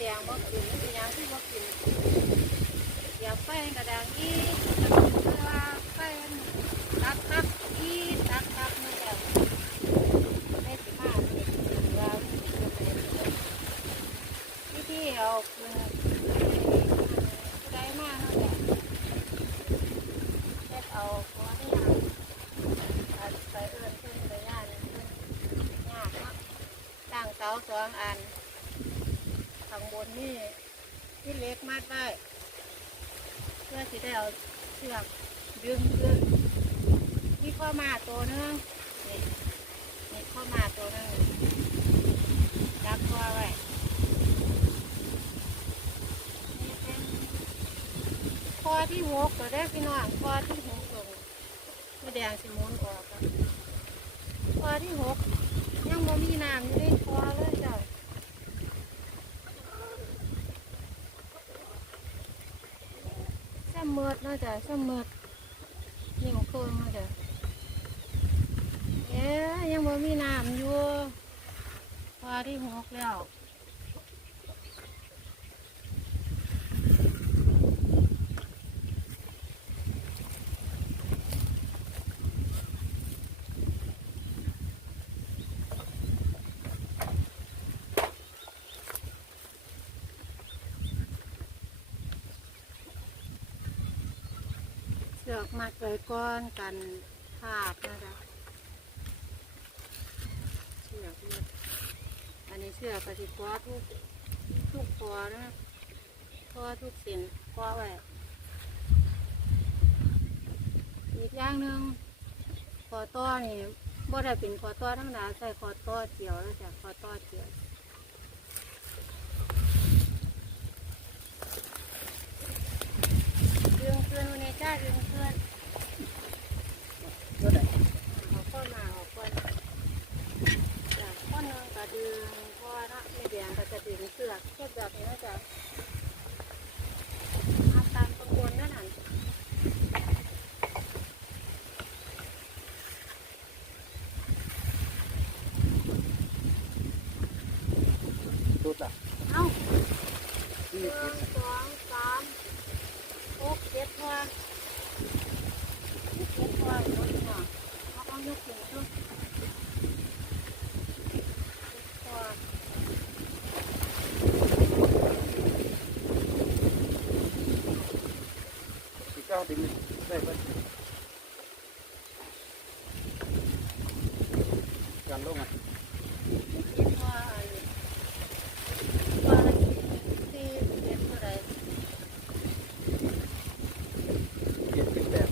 แดงบ่ขึ้นมันเป็นหยังคือบ่ขึ้นเดี๋ยวไฟมันกระดังอีกเพราะว่าไฟมันตัดตัดอีกตัดตัดมาแล้ไม่สิมาเลยวที่ที่เอาคือได้มากนั่นแหละเด็เอาหัวที่หางไปเอื้อนขึ้ยานขึ้นยากเนาะตั้งเสาสองอัน ข้างบนนี่ที่เล็กมัดไว้เพื่อสิได้เอาเชือกดึงขึ้นนี่ข้อมาตัวหนึงนี่นี่ข้อมาตัวหนึงจับตัวไว้นี่เป็นข้อที่หกตัวได้พี่น้องข้อที่หกตรงไม่แดงสิมุนออกอะข้อที่หกยังบ่มีน้ำอยู่ในคอเลยจ้ะ มเมิดเนาะจ้ะซ้ำเมิดยิ่งเพิ่งเนาะจ้ะเอ๊ยยังบ่มีน้ำอยู่พอที่หกแล้ว เสือกมัดไว้ก้อนกันขาดนะจ๊ะเสือกอันนี้เสือกกสิคว้าทุกทุกคอนะคว้าทุกเส้นคว้าไว้อีกอย่างหนึ่งคอต้อนี่บ่ได้เป็นคอต้อธรรมดาใส่คอต้อเจียวแล้วจ้ะคอต้อเจียวดึงเพื่อนวันนี้จ้าดึงเพื่อน ก็ได้ เอาข้อมาเอาข้อจากข้อหนึงก็ดึงข้อละไม่แดงก็จะดึงเสือกเชือกแบบนี้นะจ๊ะเอาตามตรงบนนั่นน่ะ สุ ดอะเอาที่หนึ่งสองสามหกเจ็ดข้อเจ็ดข้อหมดข้อเอาเอายกขึ้นดูเจ็ดข้อที่เก้าดึงได้ไหมกันลงอะ เจ็ดข้ออันข้อละสี่เจ็ดเท่าไหร่ เจ็ดสิบแปด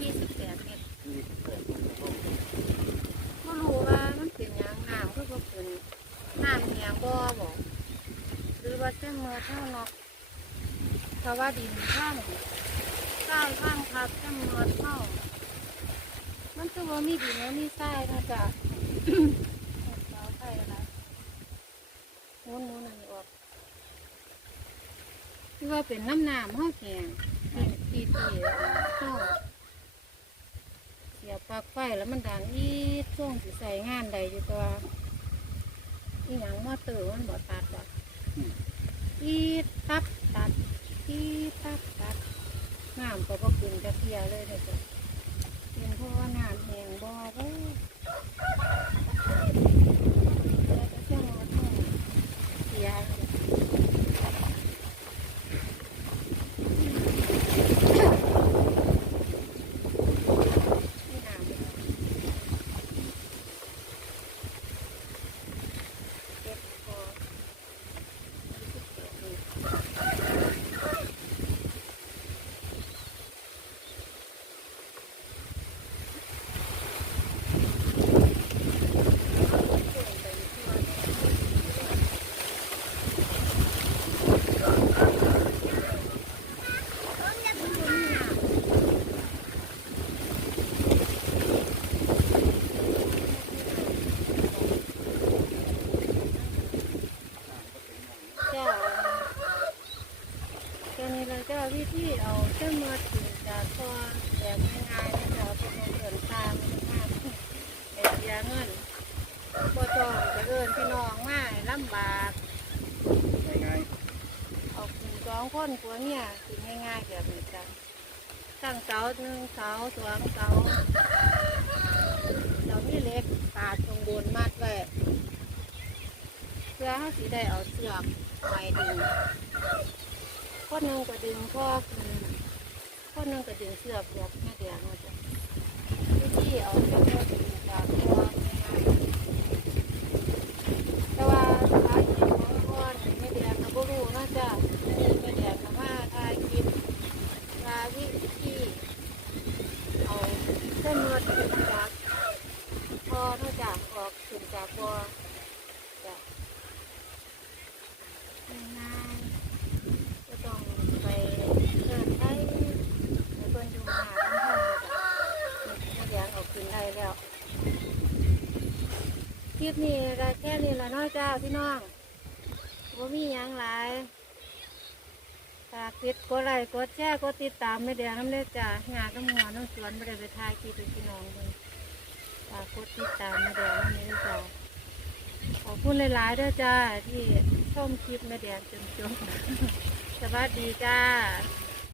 ยี่สิบแปดเมตร ยี่สิบแปด ไม่รู้ว่ามันเป็นหยังน้ำคือว่าเป็นน้ำเหียงบ่บอกหรือ ว่าเจ้ามือเท่านาะเพราะว่าดินข้างข้างข้างทับเจ้ามือเท่า มันคือว่ามีดินแล้วมีทรายนะจ๊ะเสาไฟอะม้วนม้วนอันนี้ออกคือว่าเป็นน้ำน้ำห้าแกงตีตีเข้าเสียบปลั๊กไฟแล้วมันดังอีช่วงสิใส่งานใดอยู่ตัวอีหยังมอเตอร์มันบ่ตัดบ่ อีตับตัดอีดตับตัดน้ำก็บ่ขึ้นจะเทียเลยเนี่ยจ้ะเป็นเพราะว่าน้ำแห้งบ่บ่แล้วก็ช่วงมันต้องเสียที่น้ำ เจ็บคอจ้าตอนนี้เราจะวิธี ขึ้นมาถึงจากตัวแบบง่ายๆนะจ๊ะเป็นเดินทางมากเอ็ดยาเงินบ่ต้องไปเอินพี่น้องมาลำบากง่ายเอาขึ้นสองคนผัวเนี่ยสิง่ายๆแบบนี้จ้ะตั้งเสาหนึ่งเสาสองเสาเสามีเล็กปาดตรงบนมัดไว้เพื่อเขาสิได้เอาเสือกไว้ดึงคนหนึ่งก็ดึงพ่อขึ้น คนหนึ่งก็ดึงเสือกแบบแม่เดียงมาจ้ะวิธีเอาเสือกมาดึงจากตัวง่ายๆแต่ว่าสาเหตุของพ่อนี่แม่เดียงก็บ่รู้เนาะจ้ะแม่เดียงก็มาถ่ายคลิปว่าวิธีเอาเส้นรถขึ้นจากพอเนาะจ้ะออกขึ้นจากบ่อจ้ะ ง่ายๆก็ต้องไปเดินได้ในเพิ่นอยู่หาทั้งห้องเลยจ้ะเดี๋ยวเอาขึ้นได้แล้ว คลิปนี้ก็แค่นี้ละน้อยเจ้าพี่น้องว่ามีหยังหลายฝากติดกดไลค์กดแชร์กดติดตามไม่แดงน้ำเล็ดจ้างานน้ำหัวน้ำสวนไม่ได้ไปถ่ายคลิปเป็นพี่น้องเลยฝากกดติดตามไม่แดงน้ำเล็ดจ้าขอบคุณหลายๆด้วยจ้าที่ชมคลิปแม่แดงจนจบสวัสดีจ้า